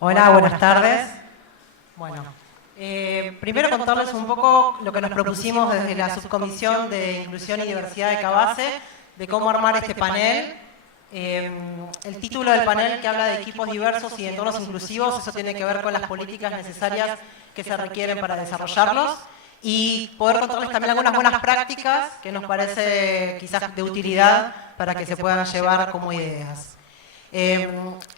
Hola, buenas tardes. Bueno, primero contarles un poco lo que nos propusimos desde la Subcomisión de Inclusión y Diversidad de CABASE, de cómo armar este panel. El título del panel que habla de equipos diversos y entornos inclusivos, eso tiene que ver con las políticas necesarias que se requieren para desarrollarlos y poder contarles también algunas buenas prácticas que nos parece quizás de utilidad para que se puedan llevar como ideas.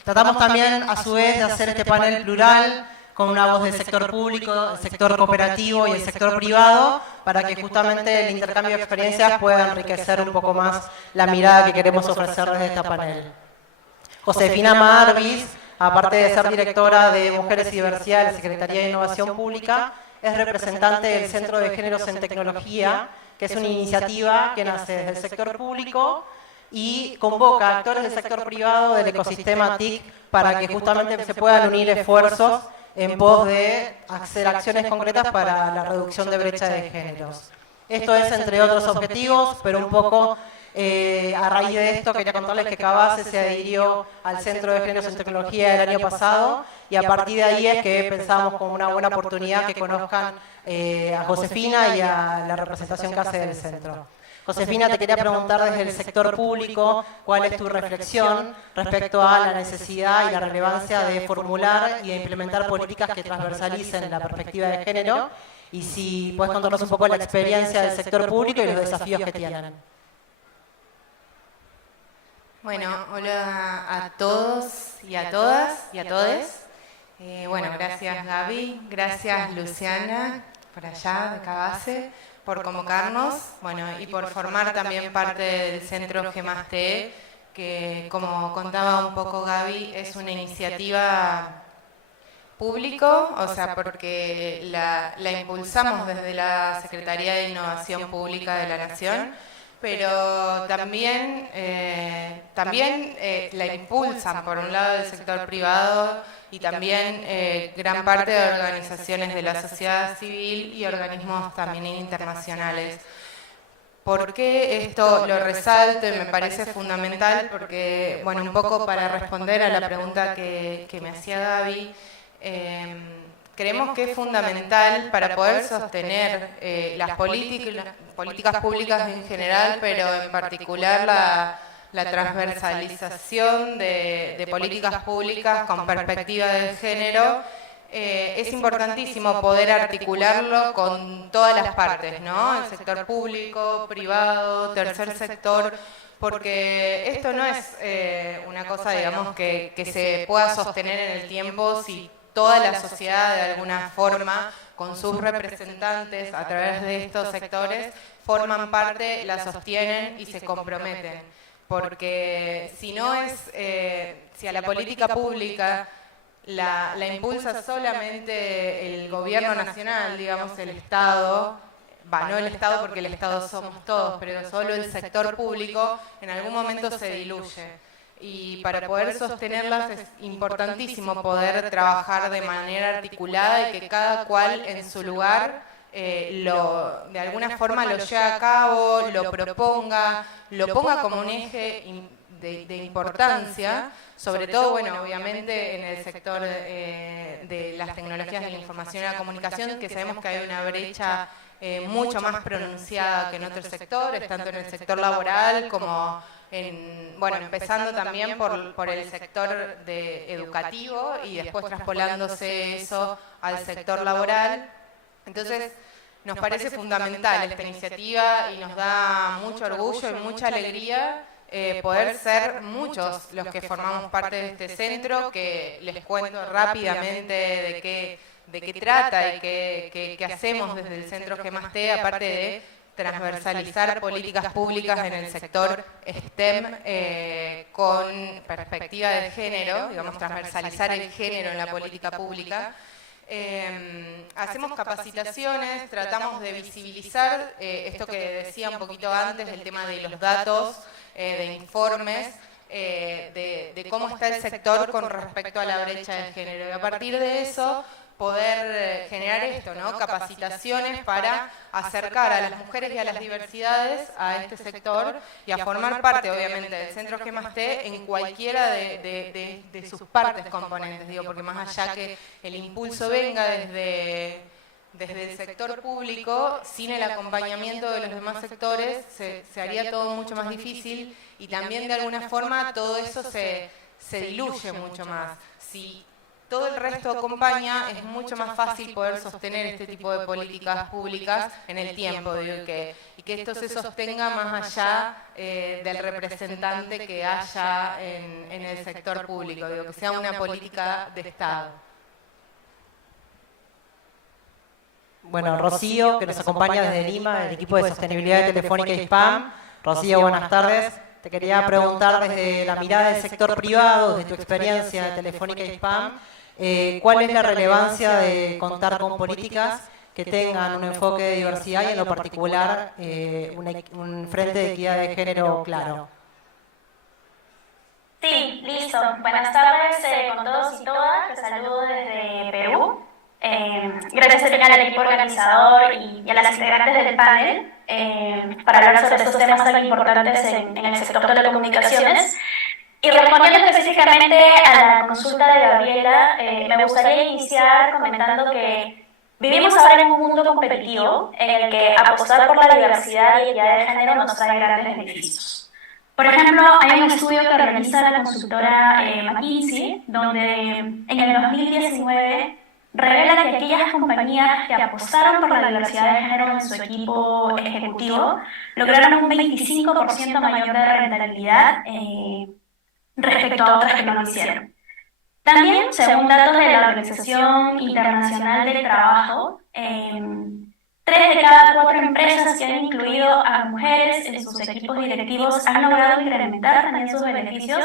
Tratamos también, a su vez, de hacer este panel plural, con una voz del sector público, el sector cooperativo y el sector privado, para que justamente el intercambio de experiencias pueda enriquecer un poco más la mirada que queremos ofrecer desde este panel. Josefina Marvis, aparte de ser directora de Mujeres y Diversidad de la Secretaría de Innovación Pública, es representante del Centro de Géneros en Tecnología, que es una iniciativa que nace desde el sector público y convoca a actores del sector privado del ecosistema TIC para que justamente se puedan unir esfuerzos en pos de hacer acciones concretas para la reducción de brecha de géneros. Esto es entre otros objetivos, pero un poco a raíz de esto quería contarles que CABASE se adhirió al Centro de Géneros en Tecnología el año pasado y a partir de ahí es que pensamos como una buena oportunidad que conozcan a Josefina y a la representación que hace del centro. Josefina, te quería preguntar desde el sector público cuál es tu reflexión respecto a la necesidad y la relevancia de formular y de implementar políticas que transversalicen la perspectiva de género y si puedes contarnos un poco la experiencia del sector público y los desafíos que tienen. Bueno, hola a todos y a todas y a todes. Bueno, gracias Gaby, gracias Luciana, por allá de CABASE, por convocarnos, bueno, y por formar también parte del Centro G+T, que como contaba un poco Gaby, es una iniciativa público, o sea, porque la impulsamos desde la Secretaría de Innovación Pública de la Nación, pero también la impulsan por un lado el sector privado y también gran parte de organizaciones de la sociedad civil y organismos también internacionales. ¿Por qué esto lo resalto y me parece fundamental? Porque, bueno, un poco para responder a la pregunta que me hacía Gaby, creemos que es fundamental para poder sostener las políticas públicas en general, pero en particular la transversalización de políticas públicas con perspectiva de género. Es importantísimo poder articularlo con todas las partes, ¿no? El sector público, privado, tercer sector, porque esto no es una cosa, digamos, que se pueda sostener en el tiempo si toda la sociedad de alguna forma, con sus representantes a través de estos sectores, forman parte, la sostienen y se comprometen. Porque si no es, si a la política pública la impulsa solamente el gobierno nacional, digamos el Estado, no el Estado porque el Estado somos todos, pero solo el sector público en algún momento se diluye. Y para poder sostenerlas es importantísimo poder trabajar de manera articulada y que cada cual en su lugar de alguna forma lo lleve a cabo, lo ponga como un eje de importancia, sobre todo, bueno, obviamente en el sector de las tecnologías de la información y la comunicación, que sabemos que hay una brecha mucho más pronunciada que en otros sectores, tanto en el sector laboral como bueno, empezando también por el sector educativo y después traspolándose eso al sector laboral. Entonces, nos parece fundamental esta iniciativa y nos da mucho orgullo y mucha alegría poder ser muchos los que formamos parte de este centro, que les cuento rápidamente de qué trata y qué hacemos desde el Centro G+T, aparte de transversalizar políticas públicas en el sector STEM con perspectiva de género, digamos, transversalizar el género en la política pública. Hacemos capacitaciones, tratamos de visibilizar esto que decía un poquito antes, el tema de los datos, de informes, de cómo está el sector con respecto a la brecha de género. Y a partir de eso poder generar esto, ¿no? Capacitaciones para acercar a las mujeres y a las diversidades a este sector y a formar parte, obviamente, del Centro GEMASTE en cualquiera de sus partes componentes, digo, porque más allá que el impulso venga desde el sector público, sin el acompañamiento de los demás sectores, se haría todo mucho más difícil y también de alguna forma todo eso se diluye mucho más. Si todo el resto acompaña, es mucho más fácil poder sostener este tipo de políticas públicas en el tiempo, digo, y que esto se sostenga más allá del representante que haya en el sector público, digo, que sea una política de Estado. Bueno, Rocío, que nos acompaña desde Lima, el equipo de sostenibilidad de Telefónica y Spam. Rocío, buenas tardes. Te quería preguntar desde la mirada del sector privado, desde tu experiencia de Telefónica y Spam, ¿cuál es la relevancia de contar con políticas que tengan un enfoque de diversidad y en lo particular un frente de equidad de género claro? Sí, listo. Buenas tardes con todos y todas. Les saludo desde Perú. Gracias también al equipo organizador y a las integrantes del panel para hablar sobre estos temas tan importantes en el sector de telecomunicaciones. Y respondiendo específicamente a la consulta de Gabriela, me gustaría iniciar comentando que vivimos ahora en un mundo competitivo en el que apostar por la diversidad y equidad de género nos trae grandes beneficios. Por ejemplo, hay un estudio que realiza la consultora McKinsey, donde en el 2019 revela que aquellas compañías que apostaron por la diversidad de género en su equipo ejecutivo lograron un 25% mayor de rentabilidad respecto a otras que no lo hicieron. También, según datos de la Organización Internacional del Trabajo, 3 de cada 4 empresas que han incluido a mujeres en sus equipos directivos han logrado incrementar también sus beneficios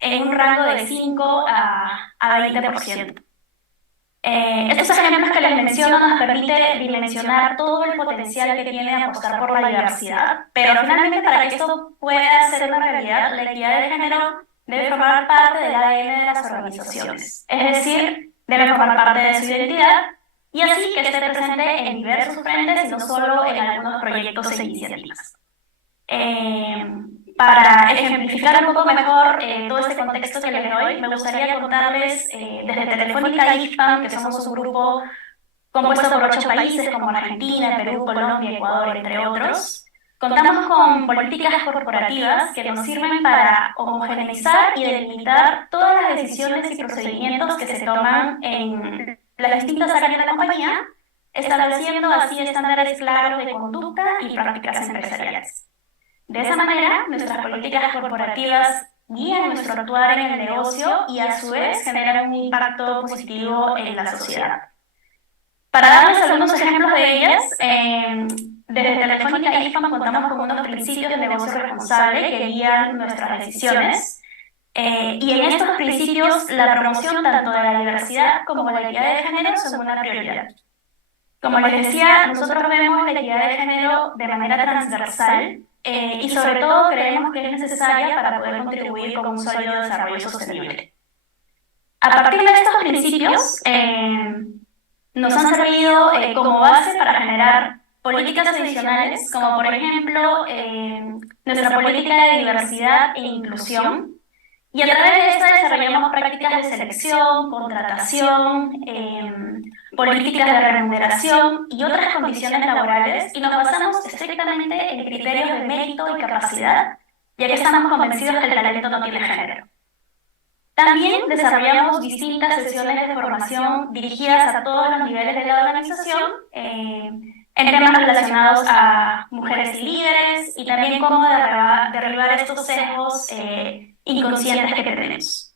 en un rango de 5 a 20%. Estos ejemplos que les menciono nos permiten dimensionar todo el potencial que tiene apostar por la diversidad, pero finalmente para que esto pueda ser una realidad, la equidad de género debe formar parte del ADN de las organizaciones, es decir, debe formar parte de su identidad y así que esté presente en diversos frentes y no solo en algunos proyectos e iniciativas. Para ejemplificar un poco mejor todo este contexto que les doy, me gustaría contarles desde Telefónica IFAM, que somos un grupo compuesto por 8 países como Argentina, Perú, Colombia, Ecuador, entre otros. Contamos con políticas corporativas que nos sirven para homogeneizar y delimitar todas las decisiones y procedimientos que se toman en las distintas áreas de la compañía, estableciendo así estándares claros de conducta y prácticas empresariales. De esa manera, nuestras políticas corporativas guían nuestro actuar en el negocio y a su vez generan un impacto positivo en la sociedad. Para darles algunos ejemplos de ellas, desde Telefónica IFAM contamos con unos principios de negocio responsable que guían nuestras decisiones. Y en estos principios, la promoción tanto de la diversidad como la equidad de género son una prioridad. Como les decía, nosotros vemos la equidad de género de manera transversal y sobre todo creemos que es necesaria para poder contribuir con un sólido desarrollo sostenible. A partir de estos principios, nos han servido como base para generar políticas adicionales, como por ejemplo nuestra política de diversidad e inclusión, y a través de esta desarrollamos prácticas de selección, contratación, políticas de remuneración y otras condiciones laborales, y nos basamos estrictamente en criterios de mérito y capacidad, ya que estamos convencidos que el talento no tiene género. También desarrollamos distintas sesiones de formación dirigidas a todos los niveles de la organización en temas relacionados a mujeres y líderes y también cómo derribar estos sesgos inconscientes que tenemos.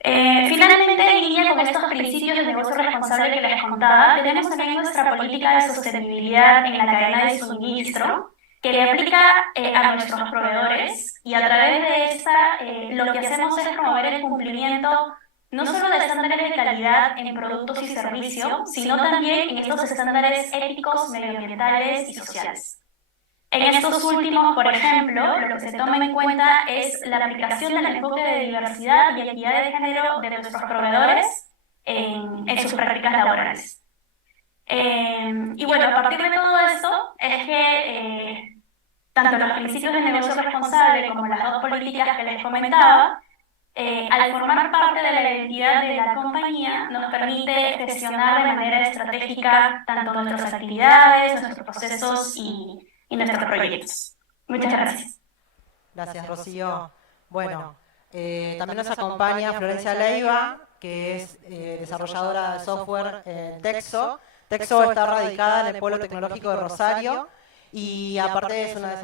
Finalmente, en línea con estos principios de negocio responsable que les contaba, tenemos también nuestra política de sostenibilidad en la cadena de suministro, que le aplica a nuestros proveedores y a través de esta lo que hacemos es promover el cumplimiento no solo de estándares de calidad en productos y servicios, sino también en estos estándares éticos, medioambientales y sociales. En estos últimos, por ejemplo, lo que se toma en cuenta es la aplicación del enfoque de diversidad y equidad de género de nuestros proveedores en sus prácticas laborales. Y bueno, a partir de todo esto es que tanto los principios de negocio responsable como las dos políticas que les comentaba, al formar parte de la identidad de la compañía, nos permite gestionar de manera estratégica tanto nuestras actividades, nuestros procesos y nuestros proyectos. Muchas gracias. Gracias, Rocío. Bueno, también nos acompaña Florencia Leiva, que es desarrolladora de software en Texo. Texo está radicada en el Polo Tecnológico de Rosario y aparte es una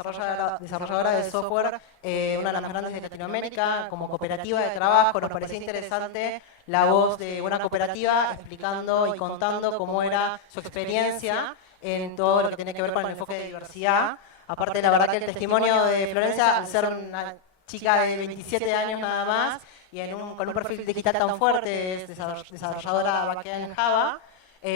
desarrolladora de software, una de las más grandes de Latinoamérica, como cooperativa de trabajo. Nos parecía interesante la voz de una cooperativa explicando y contando cómo era su experiencia en todo lo que tiene que ver con el enfoque de diversidad. Aparte, la verdad que el testimonio de Florencia, al ser una chica de 27 años nada más, y con un perfil digital tan fuerte, es desarrolladora backend en Java,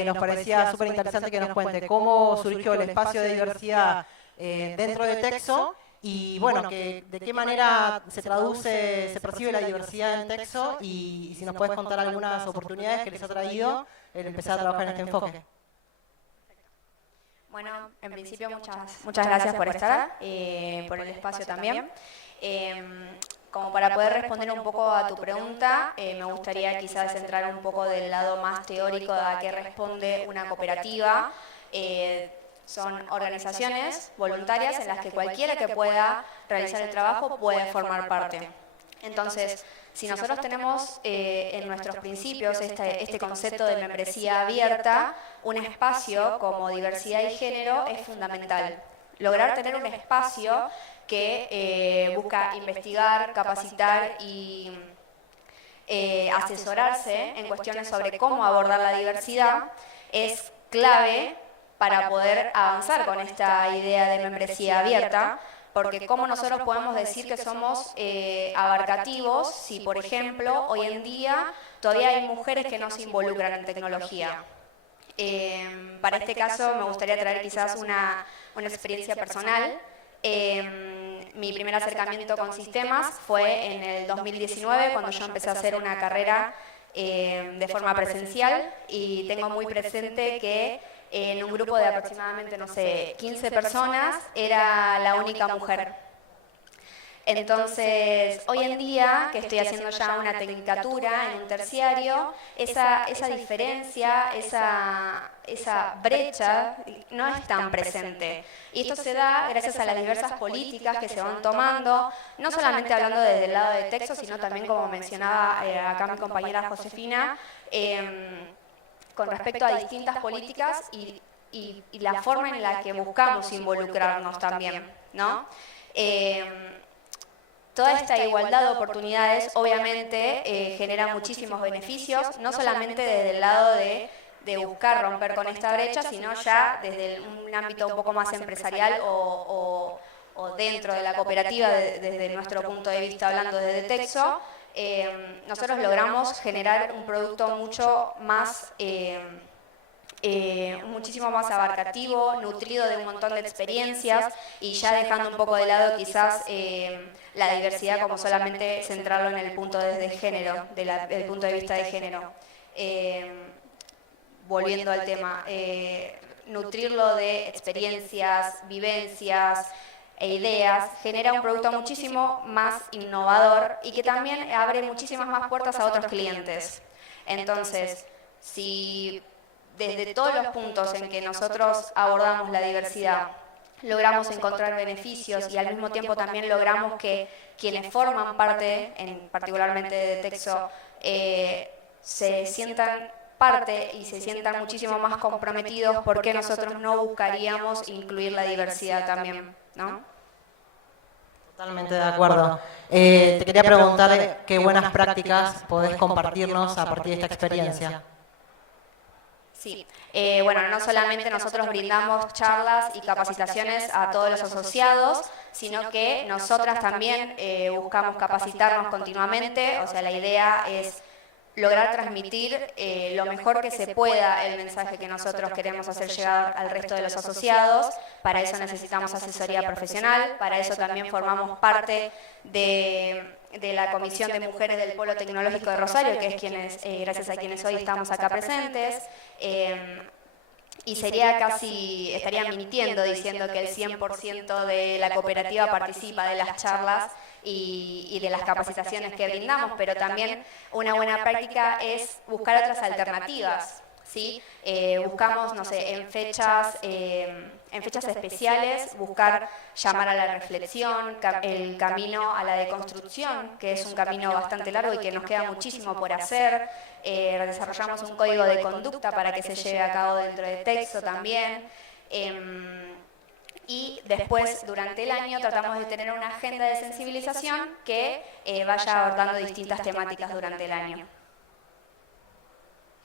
nos parecía súper interesante que nos cuente cómo surgió el espacio de diversidad dentro de Texo y, bueno, de qué manera se traduce, se percibe la diversidad en Texo y si nos puedes contar algunas oportunidades que les ha traído el empezar a trabajar en este enfoque. Bueno, en principio muchas gracias por estar, por el espacio también. Como para poder responder un poco a tu pregunta, me gustaría quizás entrar un poco del lado más teórico de a qué responde una cooperativa. Son organizaciones voluntarias en las que cualquiera que pueda realizar el trabajo puede formar parte. Entonces, si nosotros tenemos en nuestros principios este concepto de membresía abierta, un espacio como diversidad y género es fundamental. Lograr tener un espacio que busca investigar, capacitar y asesorarse en cuestiones sobre cómo abordar la diversidad es clave para poder avanzar con esta idea de membresía abierta, porque cómo nosotros podemos decir que somos abarcativos si, por ejemplo, hoy en día todavía hay mujeres que no se involucran en tecnología. Para este caso me gustaría traer quizás una experiencia personal. Mi primer acercamiento con sistemas fue en el 2019, cuando yo empecé a hacer una carrera de forma presencial, y tengo muy presente que en un grupo de aproximadamente, no sé, 15 personas, era la única mujer. Entonces, hoy en día, que estoy haciendo ya una tecnicatura en un terciario, esa diferencia, esa brecha no es tan presente. Y esto se da gracias a las diversas políticas que se van tomando, no solamente hablando desde el lado de Texo, sino también, como mencionaba acá mi compañera Josefina, con respecto a distintas políticas y la forma en la que buscamos involucrarnos también, ¿no? Toda esta igualdad de oportunidades obviamente genera muchísimos beneficios, no solamente desde el lado de buscar romper con esta brecha, sino ya desde un ámbito un poco más empresarial o dentro de la cooperativa, desde nuestro punto de vista, hablando desde Texo. Nosotros logramos generar un producto mucho más muchísimo más abarcativo, nutrido de un montón de experiencias, y ya dejando un poco de lado quizás la diversidad como solamente centrarlo en el punto de género, del punto de vista de género. Volviendo al tema, nutrirlo de experiencias, vivencias e ideas genera un producto muchísimo más innovador y que también abre muchísimas más puertas a otros clientes. Entonces, si desde todos los puntos en que nosotros abordamos la diversidad logramos encontrar beneficios y al mismo tiempo también logramos que quienes forman parte, particularmente de Texo, se sientan parte y se sientan muchísimo más comprometidos, porque nosotros no buscaríamos incluir la diversidad también, ¿no? Totalmente de acuerdo. Te quería preguntar qué buenas prácticas podés compartirnos a partir de esta experiencia. Sí, bueno, no solamente nosotros brindamos charlas y capacitaciones a todos los asociados, sino que nosotras también buscamos capacitarnos continuamente. O sea, la idea es lograr transmitir lo mejor que se pueda el mensaje que nosotros queremos hacer llegar al resto de los asociados. Para eso necesitamos asesoría profesional, para eso también formamos parte de de la Comisión de Mujeres del Polo Tecnológico de Rosario, que es quienes, gracias a quienes hoy estamos acá presentes. Y estaría mintiendo diciendo que el 100% de la cooperativa participa de las charlas y de las capacitaciones que brindamos, pero también una buena práctica es buscar otras alternativas, ¿sí? Buscamos, no sé, en fechas especiales, buscar llamar a la reflexión, el camino a la deconstrucción, que es un camino bastante largo y que nos queda muchísimo por hacer. Desarrollamos un código de conducta para que se lleve a cabo dentro de texto también. Y después, durante el año, tratamos de tener una agenda de sensibilización que vaya abordando distintas temáticas durante el año.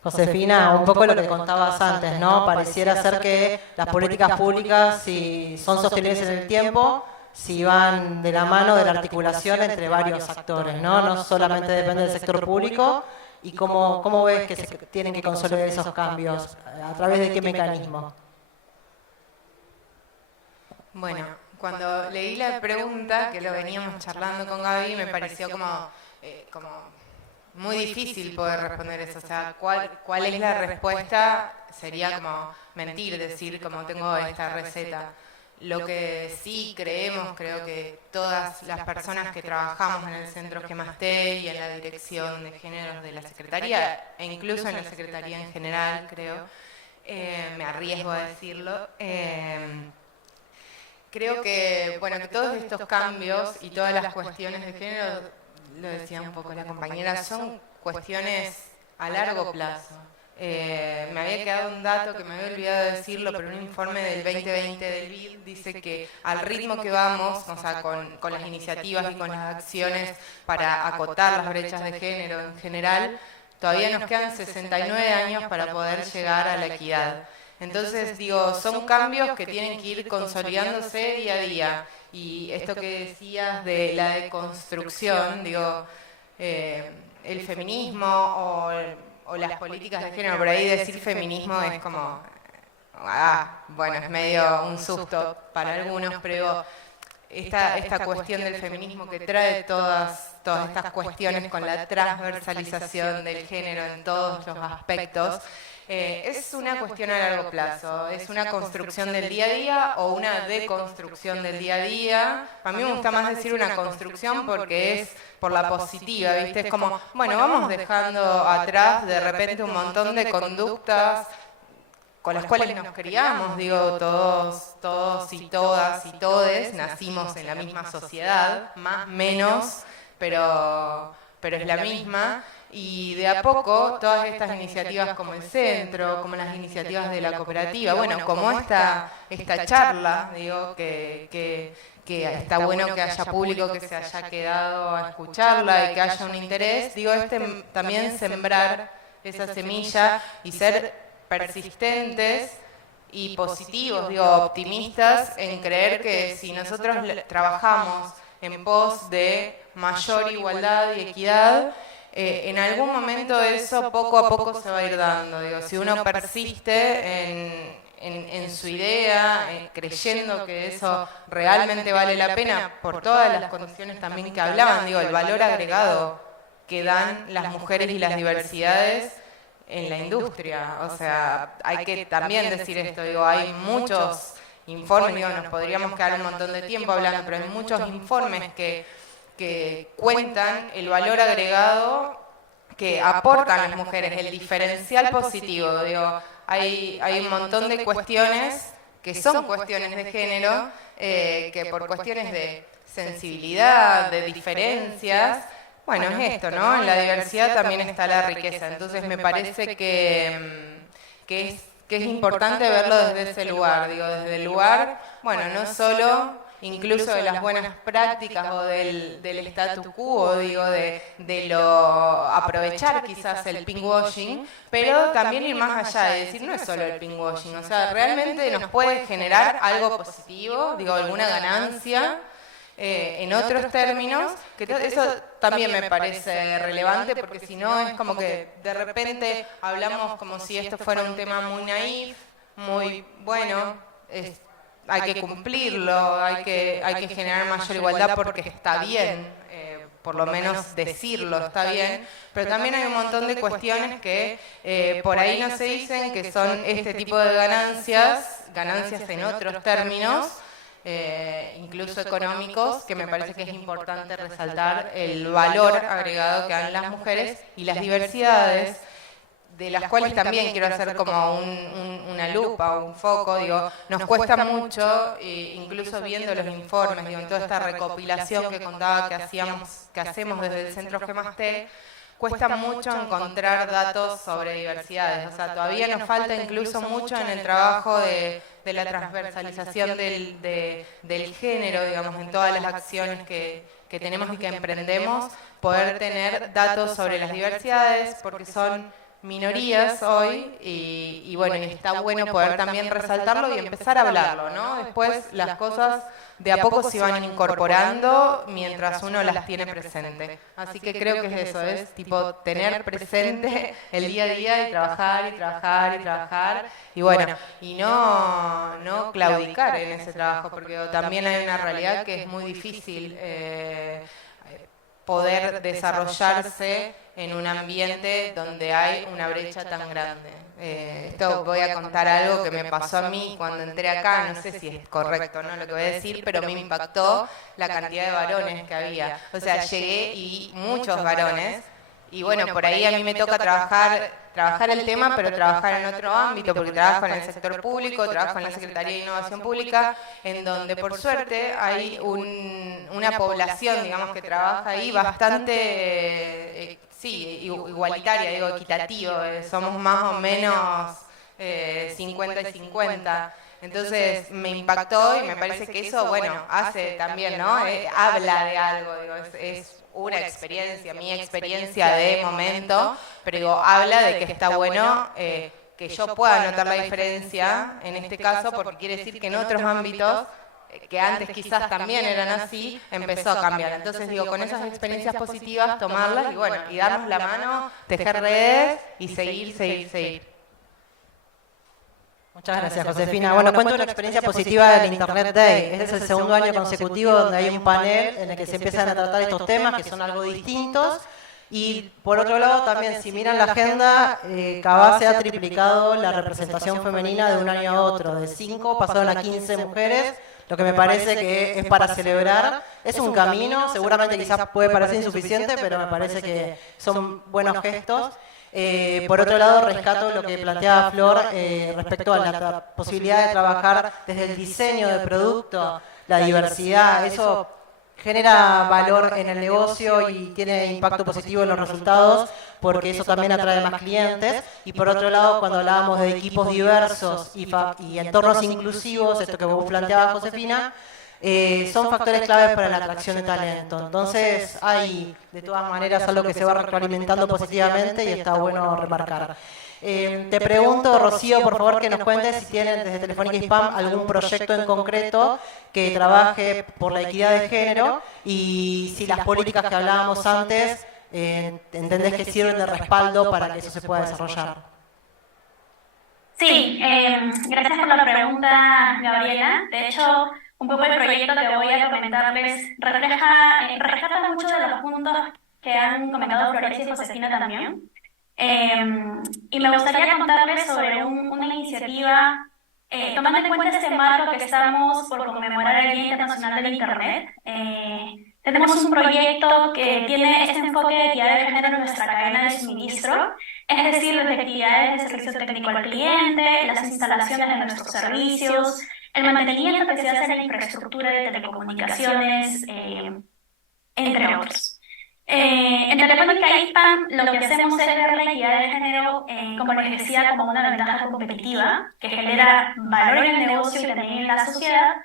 Josefina, un poco lo que contabas antes, ¿no? Pareciera ser que las políticas públicas, si son sostenibles en el tiempo, si van de la mano de la articulación entre varios actores, ¿no? No solamente depende del sector público. ¿Y cómo ves que se tienen que consolidar esos cambios? ¿A través de qué mecanismo? Bueno, cuando leí la pregunta, que lo veníamos charlando con Gaby, me pareció como muy difícil poder responder eso. O sea, ¿cuál es la respuesta? Sería como mentir, decir como tengo esta receta. Lo que sí creo que todas las personas que trabajamos en el Centro Gemaste y en la Dirección de Géneros de la Secretaría, e incluso en la Secretaría en general, creo, me arriesgo a decirlo, creo que, bueno, que todos estos cambios y todas las cuestiones de género, lo decía un poco la compañera, son cuestiones a largo plazo. Me había quedado un dato que me había olvidado de decirlo, pero un informe del 2020 del BID dice que al ritmo que vamos, o sea, con las iniciativas y con las acciones para acotar las brechas de género en general, todavía nos quedan 69 años para poder llegar a la equidad. Entonces, digo, son cambios que tienen que ir consolidándose día a día. Y esto que decías de la deconstrucción, digo, el feminismo o las políticas de género, por ahí decir feminismo es como, bueno, es medio un susto para algunos, pero esta cuestión del feminismo que trae todas estas cuestiones con la transversalización del género en todos los aspectos, es una cuestión a largo plazo, es una construcción del día a día o una deconstrucción del día a día. A mí me gusta más decir una construcción porque es por la positiva, ¿viste? Es como, bueno, vamos dejando atrás de repente un montón de conductas con las cuales nos criamos, digo, todos y todas y todes nacimos en la misma sociedad, más menos, pero es la misma. Y de a poco, todas estas iniciativas como el centro, como las iniciativas de la cooperativa, bueno, como esta charla, digo, que está bueno que haya público que se haya quedado a escucharla y que haya un interés, digo, también sembrar esa semilla y ser persistentes y positivos, digo, optimistas en creer que si nosotros trabajamos en pos de mayor igualdad y equidad, en algún momento eso poco a poco se va a ir dando. Digo, si uno persiste en su idea, creyendo que eso realmente vale la pena, por todas las condiciones también que hablaban, digo, el valor agregado que dan las mujeres y las diversidades en la industria. O sea, hay que también decir esto, digo, hay muchos informes, digo, nos podríamos quedar un montón de tiempo hablando, pero hay muchos informes que cuentan el valor agregado que aportan las mujeres, el diferencial positivo. Digo, hay un montón de cuestiones que son cuestiones de género, que por cuestiones de sensibilidad, de diferencias, bueno, es esto, ¿no? En la diversidad también está la riqueza. Entonces me parece que es importante verlo desde ese lugar, digo, desde el lugar, bueno, no solo incluso de las buenas prácticas o del statu quo, digo, de lo aprovechar quizás el pinkwashing, pero también ir más allá, es decir, no es solo el pinkwashing, o sea, realmente nos puede generar algo positivo, digo, alguna ganancia, en otros términos, que eso también me parece relevante, porque si no es como que de repente hablamos como si esto fuera un tema muy naif, muy bueno, hay que cumplirlo, hay que generar mayor igualdad porque está bien, por lo menos decirlo está bien, pero también hay un montón de cuestiones que por ahí no se dicen, que son este tipo de ganancias en otros términos, incluso económicos, que me parece que es importante resaltar el valor agregado que dan las mujeres y las diversidades, de las cuales también quiero hacer como una lupa, un foco. Digo, nos cuesta mucho, incluso viendo los informes, digo, en toda esta recopilación que contaba que hacemos desde el Centro G+T, cuesta mucho encontrar datos sobre diversidades. O sea, todavía nos falta incluso mucho en el trabajo de la transversalización del género, digamos, en todas las acciones que tenemos y que emprendemos, poder tener datos sobre las diversidades, porque son minorías hoy, y bueno, y está bueno poder también resaltarlo y empezar a hablarlo, ¿no? Después las cosas de a poco se van incorporando mientras uno las tiene presente. Así que creo que es eso, es tipo tener presente el día a día y trabajar y trabajar y trabajar, y bueno, y no claudicar en ese trabajo, porque también hay una realidad que es muy difícil poder desarrollarse en un ambiente donde hay una brecha tan grande. Esto voy a contar algo que me pasó a mí cuando entré acá, no sé si es correcto, ¿no?, lo que voy a decir, pero me impactó la cantidad de varones que había. O sea, llegué y vi muchos varones, y bueno, por ahí a mí me toca trabajar el tema, pero trabajar en otro ámbito, porque trabajo en el sector público, trabajo en la Secretaría de Innovación Pública, en donde por suerte hay una población, digamos, que trabaja ahí bastante, sí, igualitaria, digo, equitativa, somos más o menos 50 y 50. Entonces me impactó y me parece que eso, bueno, hace también, ¿no? Habla de algo, digo, es una experiencia, mi experiencia de momento, pero digo, habla de que está bueno que yo pueda notar la diferencia en este caso, porque quiere decir que en otros ámbitos, que antes quizás también eran así, empezó a cambiar. Entonces digo, con esas experiencias positivas, tomarlas y bueno, y darnos la mano, tejer redes y seguir. Muchas gracias, Josefina. Bueno, cuento una experiencia positiva del Internet Day. Este es el segundo año consecutivo donde hay un panel en el que se empiezan a tratar estos temas que son algo distintos. Y por otro lado también, si miran la agenda, Cavase ha triplicado la representación femenina de un año a otro. De 5 pasaron a 15 mujeres, lo que me parece que es para celebrar. Es un camino, seguramente quizás puede parecer insuficiente, pero me parece que son buenos gestos. Por otro lado, rescato lo que planteaba Flor respecto a la posibilidad de trabajar desde el diseño del producto, la diversidad. Eso genera valor en el negocio y tiene impacto positivo en los resultados, porque eso también atrae más clientes. Y por otro lado, cuando hablábamos de equipos diversos y entornos inclusivos, esto que vos planteabas, Josefina, son factores claves para la atracción de talento. Entonces hay de todas maneras algo que se va retroalimentando positivamente y está bueno remarcar. Te pregunto, Rocío, por favor, que nos cuentes si tienen desde Telefónica Hispam algún proyecto en concreto que trabaje por la equidad de género y si las políticas que hablábamos antes entendés que sirven de respaldo para que eso se pueda desarrollar. Sí, gracias por la pregunta, Gabriela. De hecho, un poco el proyecto que voy a comentarles rescata muchos de los puntos que han comentado Florencia y Josefina también. Y me gustaría contarles sobre una iniciativa, tomando en cuenta este marco que estamos por conmemorar el Día Internacional del Internet. Tenemos un proyecto que tiene este enfoque de equidad de género en nuestra cadena de suministro, es decir, desde actividades de servicio técnico al cliente, las instalaciones de nuestros servicios, el mantenimiento que se hace en la infraestructura de telecomunicaciones, entre otros. En Telefónica Hispam lo que hacemos es ver la equidad de género, como les decía, como una ventaja competitiva que genera valor en el negocio y también en la sociedad.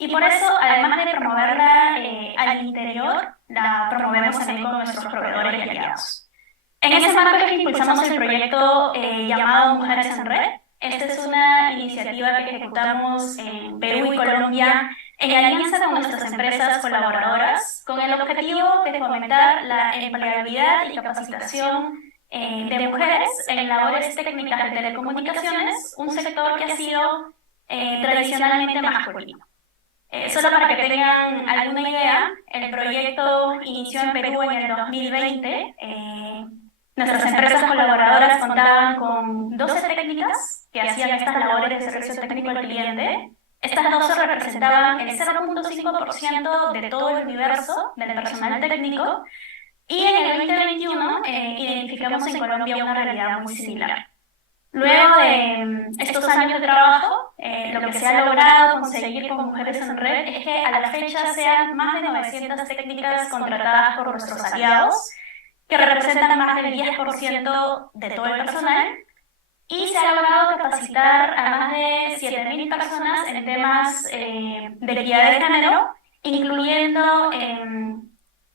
Y por eso, además de promoverla al interior, la promovemos también con nuestros proveedores y aliados. En ese marco es que impulsamos el proyecto llamado Mujeres en Red. Esta es una iniciativa que ejecutamos en Perú y Colombia en alianza con nuestras empresas colaboradoras, con el objetivo de fomentar la empleabilidad y capacitación de mujeres en labores técnicas de telecomunicaciones, un sector que ha sido tradicionalmente masculino. Solo para que tengan alguna idea, el proyecto inició en Perú en el 2020. Nuestras empresas colaboradoras contaban con 12 técnicas que hacían estas labores de servicio técnico al cliente. Estas 12 representaban el 0.5% de todo el universo del personal técnico y en el 2021 identificamos en Colombia una realidad muy similar. Luego de estos años de trabajo, lo que se ha logrado conseguir con Mujeres en Red es que a la fecha sean más de 900 técnicas contratadas por nuestros aliados, que representan más del 10% de todo el personal, y se ha logrado capacitar a más de 7.000 personas en temas de equidad de género, incluyendo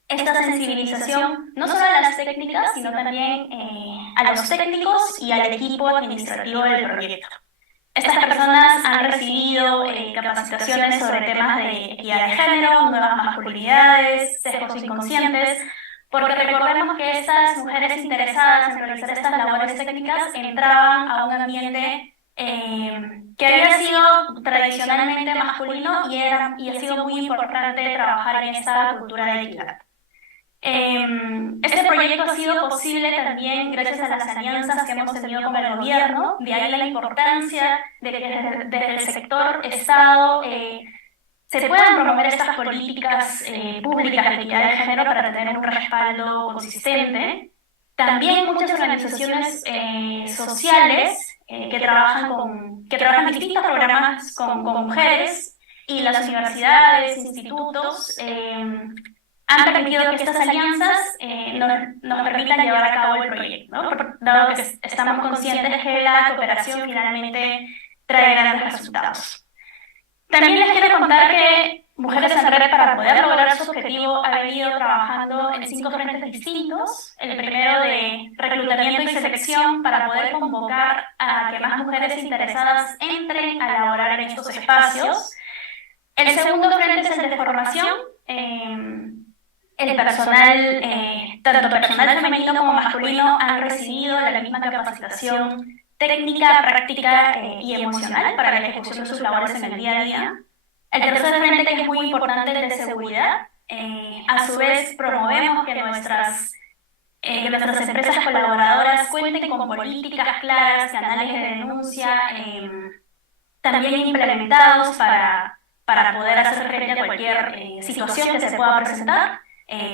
esta sensibilización no solo a las técnicas, sino también a los técnicos y al equipo administrativo del proyecto. Estas personas han recibido capacitaciones sobre temas de equidad de género, nuevas masculinidades, sesgos inconscientes, porque recordemos que estas mujeres interesadas en realizar estas labores técnicas entraban a un ambiente que había sido tradicionalmente masculino y ha sido muy importante trabajar en esta cultura de equidad. Este proyecto ha sido posible también gracias a las alianzas que hemos tenido con el gobierno, de ahí la importancia de que desde el sector Estado se puedan promover estas políticas públicas de equidad de género para tener un respaldo consistente. También muchas organizaciones sociales que trabajan distintos programas con mujeres y las universidades, institutos, han permitido que estas alianzas nos permitan llevar a cabo el proyecto, ¿no? Dado que estamos conscientes de que la cooperación finalmente trae grandes resultados. También les quiero contar que Mujeres en Red, para poder lograr su objetivo, ha venido trabajando en 5 frentes distintos. El primero de reclutamiento y selección para poder convocar a que más mujeres interesadas entren a laborar en estos espacios. El segundo frente es el de formación. El personal, tanto personal femenino como masculino, han recibido la misma capacitación técnica, práctica y emocional para la ejecución de sus labores en el día a día. El tercer frente, que es muy importante, es el de seguridad. A su vez, promovemos que nuestras empresas colaboradoras cuenten con políticas claras, canales de denuncia, también implementados para poder hacer frente a cualquier situación que se pueda presentar,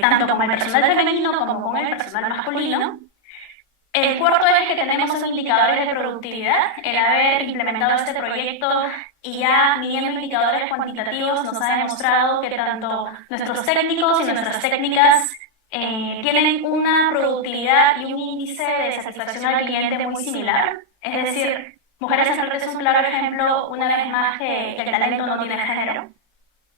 tanto con el personal femenino como con el personal masculino. El cuarto es que tenemos indicadores de productividad. El haber implementado este proyecto y ya midiendo indicadores cuantitativos nos ha demostrado que tanto nuestros técnicos y nuestras técnicas tienen una productividad y un índice de satisfacción al cliente muy similar. Es decir, Mujeres en Red es un claro ejemplo, una vez más, que el talento no tiene género.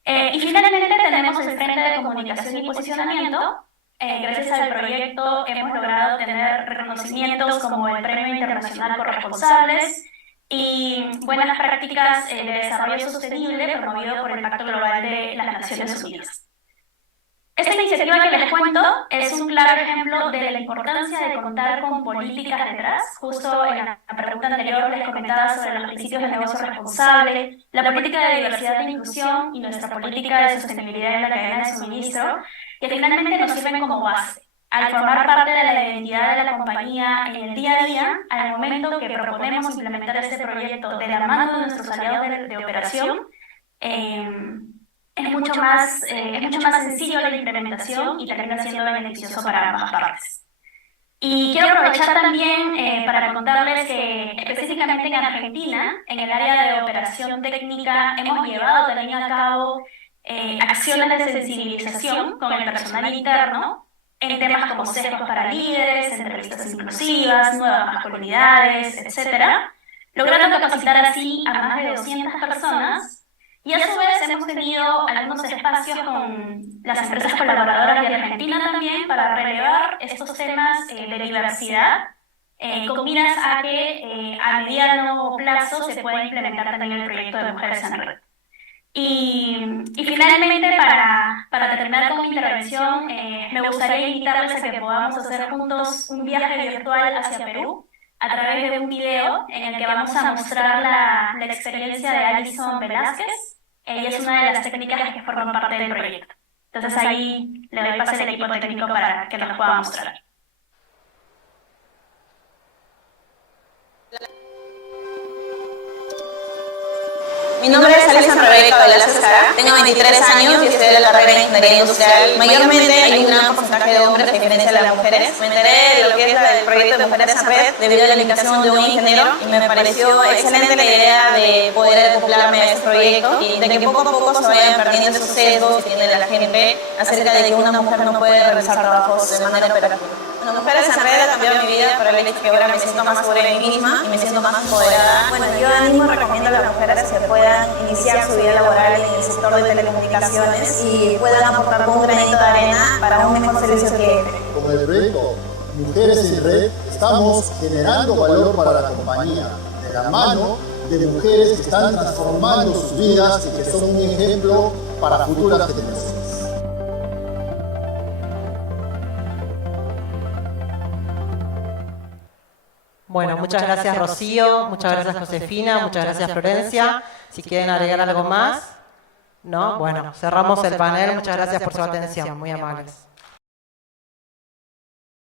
Y finalmente tenemos el frente de comunicación y posicionamiento. Gracias al proyecto hemos logrado tener reconocimientos como el Premio Internacional Corresponsables y buenas prácticas de desarrollo sostenible promovido por el Pacto Global de las Naciones Unidas. Esta iniciativa que les cuento es un claro ejemplo de la importancia de contar con políticas detrás. Justo en la pregunta anterior les comentaba sobre los principios del negocio responsable, la política de diversidad e inclusión y nuestra política de sostenibilidad en la cadena de suministro, que finalmente nos sirven como base. Al formar parte de la identidad de la compañía en el día a día, al momento que proponemos implementar este proyecto de la mano de nuestros aliados de operación, es mucho más sencillo la implementación y termina siendo beneficioso para ambas partes. Y quiero aprovechar también para contarles que específicamente en Argentina, en el área de operación técnica, hemos llevado también a cabo acciones de sensibilización con el personal interno en temas como sesgos para líderes, entrevistas inclusivas, nuevas masculinidades, etc., logrando capacitar así a más de 200 personas. Y a su vez hemos tenido algunos espacios con las empresas colaboradoras de Argentina también para relevar estos temas de diversidad, con miras a que a mediano plazo se pueda implementar también el proyecto de Mujeres en Red. Y finalmente, para terminar con mi intervención, me gustaría invitarles a que podamos hacer juntos un viaje virtual hacia Perú a través de un video en el que vamos a mostrar la experiencia de Alison Velázquez. y es una de las técnicas que forman parte del proyecto. Entonces ahí le doy pase al equipo técnico para que nos pueda mostrar. Mi nombre es Alison Rebeca Velázquez Jara, tengo 23 años y estudio la carrera de Ingeniería Industrial. Mayormente hay un gran porcentaje de hombres a diferencia de las mujeres. Me enteré de lo que es el proyecto de Mujeres en Red debido a la invitación de un ingeniero y me pareció excelente la idea de poder acoplarme a este proyecto y de que poco a poco se vayan perdiendo esos sesgos que tiene la gente acerca de que una mujer no puede realizar trabajos de manera operativa. Bueno, Mujeres en Red ha cambiado mi vida por el hecho que ahora me siento más segura de mí misma y me siento más empoderada. Bueno, yo ahora mismo recomiendo a las mujeres que puedan iniciar su vida laboral en el sector de telecomunicaciones y puedan aportar con un granito de arena para un mejor servicio al cliente. Con el proyecto Mujeres en Red estamos generando valor para la compañía, de la mano de mujeres que están transformando sus vidas y que son un ejemplo para futuras generaciones. Bueno, muchas gracias Rocío, muchas gracias Josefina, muchas gracias Florencia. Si quieren agregar algo más, ¿no? Bueno, cerramos el panel. Muchas gracias por su atención, muy amables.